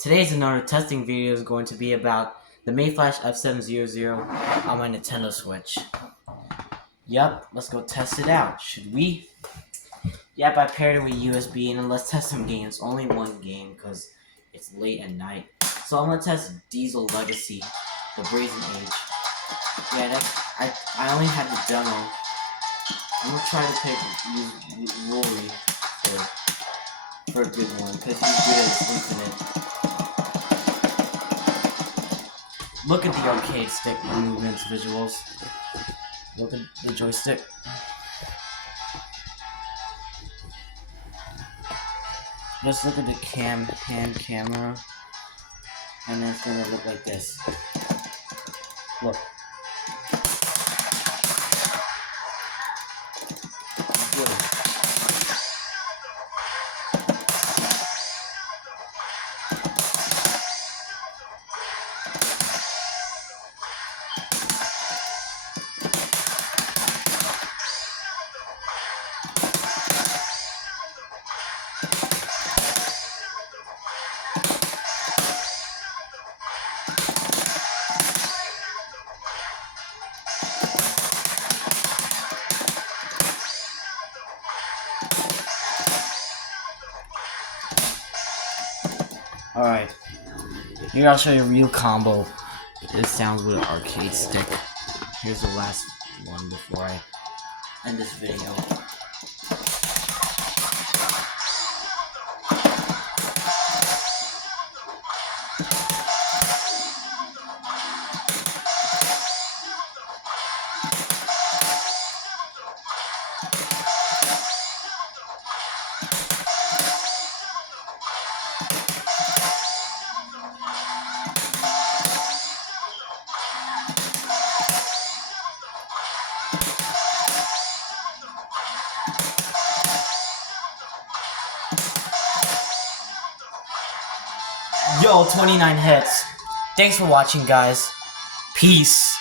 Today's another testing video is going to be about the Mayflash f700 on my Nintendo Switch. Yep, let's go test it out. Should we? Yep, I paired it with USB and let's test some games. Only one game because it's late at night. So I'm gonna test Diesel Legacy, the Brazen Age. Yeah, I only had the demo. I'm gonna try to use Rory for a good one because he's good at Infinite. Look at the arcade stick movements, visuals. Look at the joystick. Just look at the hand camera, and it's gonna look like this. Look. Good. Alright, here I'll show you a real combo. It sounds with an arcade stick. Here's the last one before I end this video. Yo, 29 hits. Thanks for watching, guys. Peace.